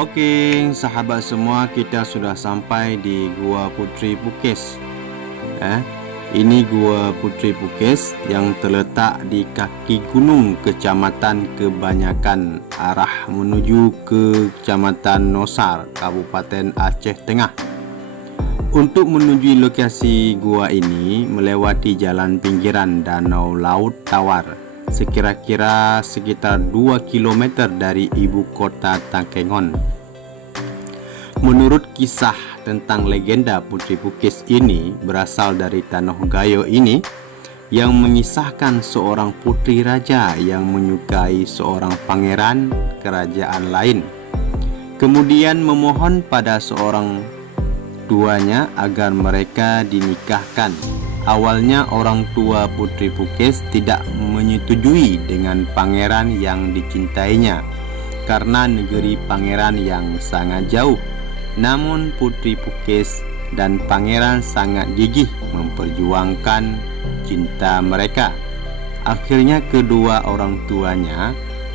Oke, sahabat semua, kita sudah sampai di Gua Putri Pukis. Ini Gua Putri Pukis yang terletak di kaki gunung Kecamatan Kebanyakan, arah menuju ke Kecamatan Nosar, Kabupaten Aceh Tengah. Untuk menuju lokasi gua ini melewati jalan pinggiran Danau Laut Tawar, sekira-kira sekitar 2 km dari ibu kota Tangkengon. Menurut kisah tentang legenda Putri Pukis ini berasal dari Tanah Gayo ini, yang mengisahkan seorang putri raja yang menyukai seorang pangeran kerajaan lain, kemudian memohon pada seorang tuanya agar mereka dinikahkan. Awalnya orang tua Putri Pukis tidak menyetujui dengan pangeran yang dicintainya karena negeri pangeran yang sangat jauh. Namun Putri Pukis dan pangeran sangat gigih memperjuangkan cinta mereka. Akhirnya kedua orang tuanya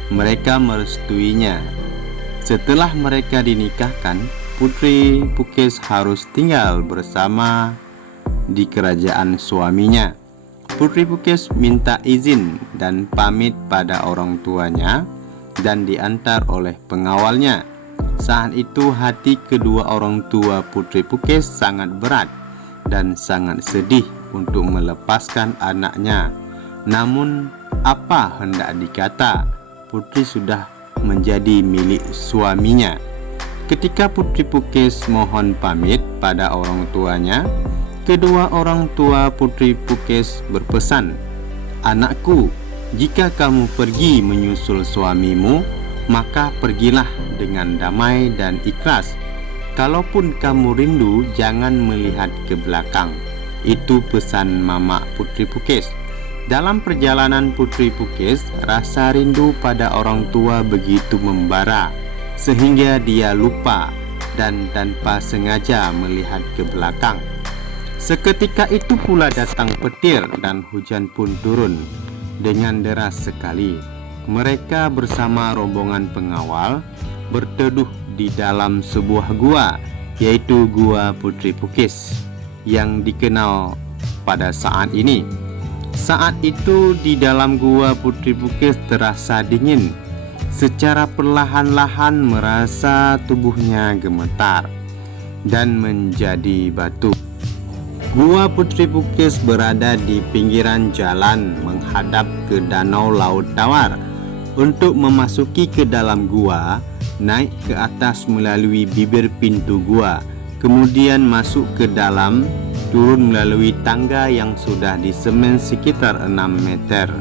mereka merestuinya. Setelah mereka dinikahkan, Putri Pukis harus tinggal bersama di kerajaan suaminya. Putri Pukis minta izin dan pamit pada orang tuanya dan diantar oleh pengawalnya. Saat itu hati kedua orang tua Putri Pukis sangat berat dan sangat sedih untuk melepaskan anaknya. Namun apa hendak dikata, Putri sudah menjadi milik suaminya. Ketika Putri Pukis mohon pamit pada orang tuanya, kedua orang tua Putri Pukis berpesan, "Anakku, jika kamu pergi menyusul suamimu, maka pergilah dengan damai dan ikhlas. Kalaupun kamu rindu, jangan melihat ke belakang." Itu pesan Mama Putri Pukis. Dalam perjalanan Putri Pukis, rasa rindu pada orang tua begitu membara sehingga dia lupa dan tanpa sengaja melihat ke belakang. Seketika itu pula datang petir dan hujan pun turun dengan deras sekali. Mereka bersama rombongan pengawal berteduh di dalam sebuah gua, yaitu Gua Putri Pukis yang dikenal pada saat ini. Saat itu di dalam Gua Putri Pukis terasa dingin. Secara perlahan-lahan merasa tubuhnya gemetar dan menjadi batu. Gua Putri Pukis berada di pinggiran jalan menghadap ke Danau Laut Tawar. Untuk memasuki ke dalam gua, naik ke atas melalui bibir pintu gua, kemudian masuk ke dalam, turun melalui tangga yang sudah disemen sekitar 6 meter.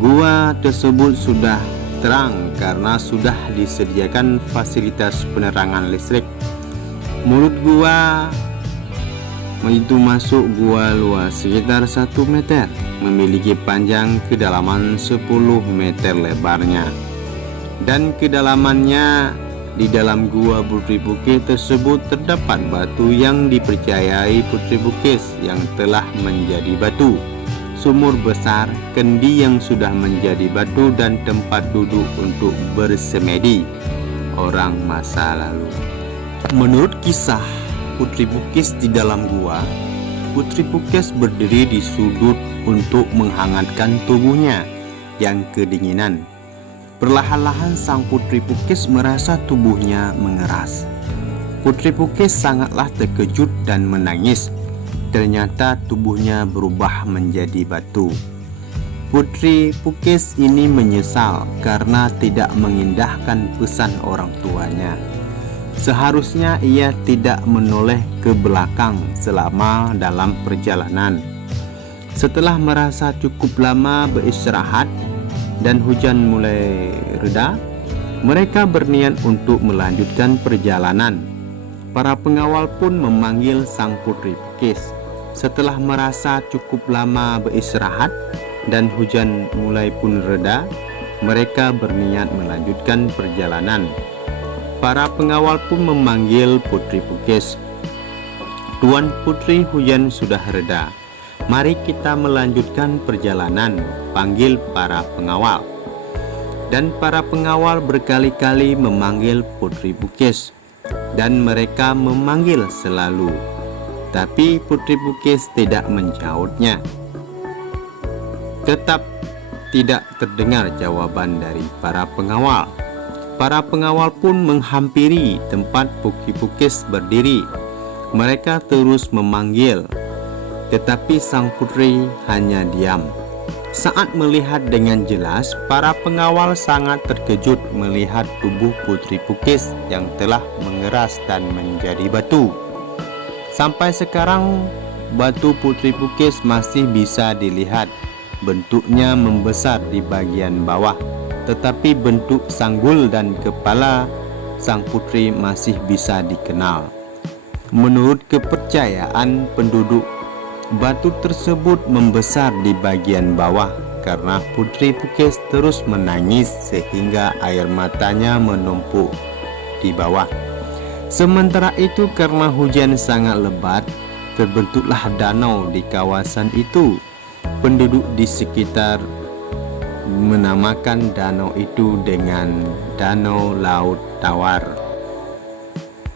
Gua tersebut sudah terang karena sudah disediakan fasilitas penerangan listrik. Mulut gua itu masuk gua luas sekitar 1 meter, memiliki panjang kedalaman 10 meter lebarnya. Dan kedalamannya di dalam Gua Putri Pukis tersebut terdapat batu yang dipercayai Putri Pukis yang telah menjadi batu, sumur besar, kendi yang sudah menjadi batu, dan tempat duduk untuk bersemedi orang masa lalu. Menurut kisah Putri Pukis di dalam gua, Putri Pukis berdiri di sudut untuk menghangatkan tubuhnya yang kedinginan. Perlahan-lahan sang Putri Pukis merasa tubuhnya mengeras. Putri Pukis sangatlah terkejut dan menangis. Ternyata tubuhnya berubah menjadi batu. Putri Pukis ini menyesal karena tidak mengindahkan pesan orang tuanya. Seharusnya ia tidak menoleh ke belakang selama dalam perjalanan. Setelah merasa cukup lama beristirahat dan hujan mulai reda, mereka berniat untuk melanjutkan perjalanan. Para pengawal pun memanggil sang Putri Pukis. Setelah merasa cukup lama beristirahat dan hujan mulai pun reda, mereka berniat melanjutkan perjalanan. Para pengawal pun memanggil Putri Pukis. "Tuan Putri, hujan sudah reda. Mari kita melanjutkan perjalanan," panggil para pengawal. Dan para pengawal berkali-kali memanggil Putri Bukis, dan mereka memanggil selalu, tapi Putri Bukis tidak menjawabnya. Tetap tidak terdengar jawaban dari para pengawal. Para pengawal pun menghampiri tempat Putri Bukis berdiri. Mereka terus memanggil, tetapi sang putri hanya diam. Saat melihat dengan jelas, para pengawal sangat terkejut melihat tubuh Putri Bukis yang telah mengeras dan menjadi batu. Sampai sekarang, batu Putri Bukis masih bisa dilihat. Bentuknya membesar di bagian bawah, tetapi bentuk sanggul dan kepala sang putri masih bisa dikenal. Menurut kepercayaan penduduk, batu tersebut membesar di bagian bawah karena Putri Bukis terus menangis sehingga air matanya menumpuk di bawah. Sementara itu, karena hujan sangat lebat, terbentuklah danau di kawasan itu. Penduduk di sekitar menamakan danau itu dengan Danau Laut Tawar.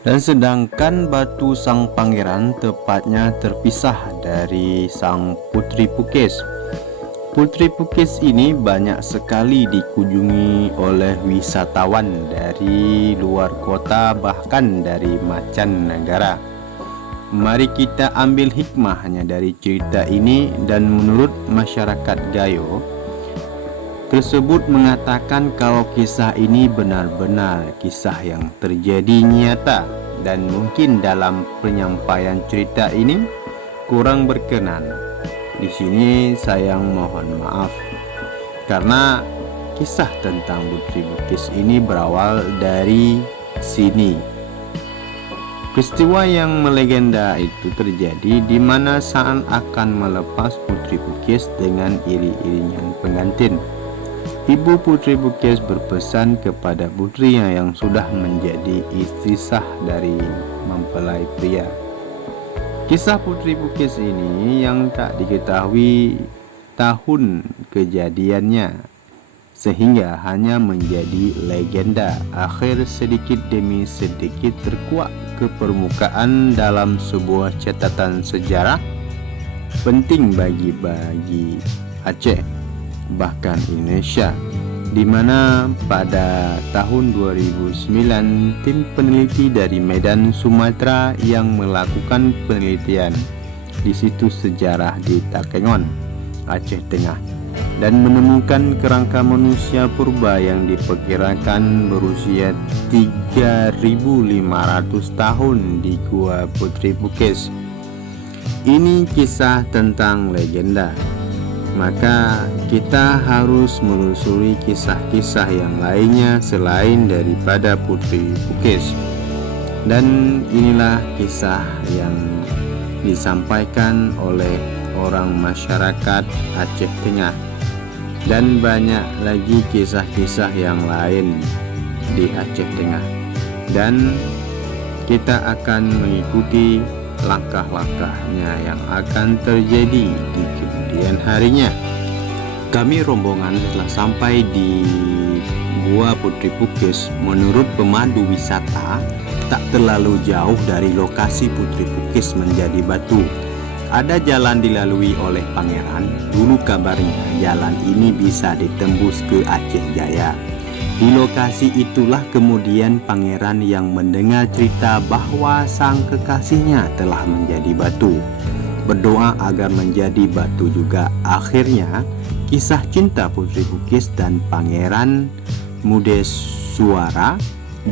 Dan sedangkan batu sang pangeran tepatnya terpisah dari sang Putri Bukis. Putri Bukis ini banyak sekali dikunjungi oleh wisatawan dari luar kota, bahkan dari mancanegara. Mari kita ambil hikmahnya dari cerita ini, dan menurut masyarakat Gayo tersebut mengatakan kalau kisah ini benar-benar kisah yang terjadi nyata, dan mungkin dalam penyampaian cerita ini kurang berkenan. Di sini saya mohon maaf karena kisah tentang Putri Bukis ini berawal dari sini. Peristiwa yang melegenda itu terjadi di mana saat akan melepas Putri Bukis dengan iring-iringan pengantin. Ibu Putri Bukis berpesan kepada putrinya yang sudah menjadi istri sah dari mempelai pria. Kisah Putri Bukis ini yang tak diketahui tahun kejadiannya, sehingga hanya menjadi legenda. Akhir sedikit demi sedikit terkuak ke permukaan dalam sebuah catatan sejarah penting bagi Aceh, bahkan Indonesia, di mana pada tahun 2009 tim peneliti dari Medan, Sumatera yang melakukan penelitian di situs sejarah di Takengon, Aceh Tengah, dan menemukan kerangka manusia purba yang diperkirakan berusia 3.500 tahun di Gua Putri Bukis. Ini kisah tentang legenda. Maka kita harus menelusuri kisah-kisah yang lainnya selain daripada Putri Bukis. Dan inilah kisah yang disampaikan oleh orang masyarakat Aceh Tengah. Dan banyak lagi kisah-kisah yang lain di Aceh Tengah. Dan kita akan mengikuti langkah-langkahnya yang akan terjadi di kemudian harinya. Kami rombongan telah sampai di Gua Putri Bukis. Menurut pemandu wisata, tak terlalu jauh dari lokasi Putri Bukis menjadi batu. Ada jalan dilalui oleh pangeran. Dulu kabarnya jalan ini bisa ditembus ke Aceh Jaya. Di lokasi itulah kemudian pangeran yang mendengar cerita bahwa sang kekasihnya telah menjadi batu, berdoa agar menjadi batu juga. Akhirnya kisah cinta Putri Bukis dan Pangeran Mudeswara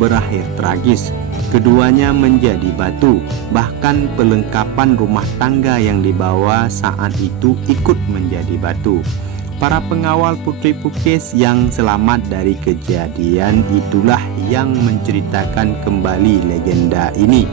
berakhir tragis. Keduanya menjadi batu. Bahkan perlengkapan rumah tangga yang dibawa saat itu ikut menjadi batu. Para pengawal Putri Bukis yang selamat dari kejadian itulah yang menceritakan kembali legenda ini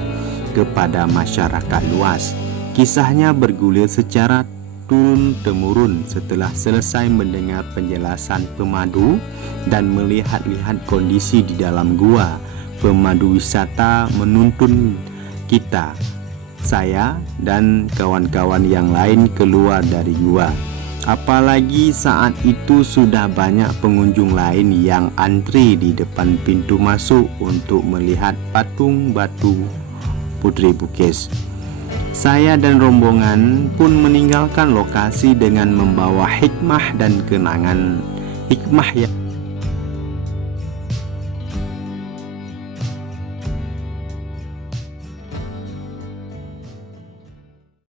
kepada masyarakat luas. Kisahnya bergulir secara turun-temurun. Setelah selesai mendengar penjelasan pemandu dan melihat-lihat kondisi di dalam gua, pemandu wisata menuntun kita, saya dan kawan-kawan yang lain keluar dari gua. Apalagi saat itu sudah banyak pengunjung lain yang antri di depan pintu masuk untuk melihat patung batu Putri Bukis. Saya dan rombongan pun meninggalkan lokasi dengan membawa hikmah dan kenangan hikmah yang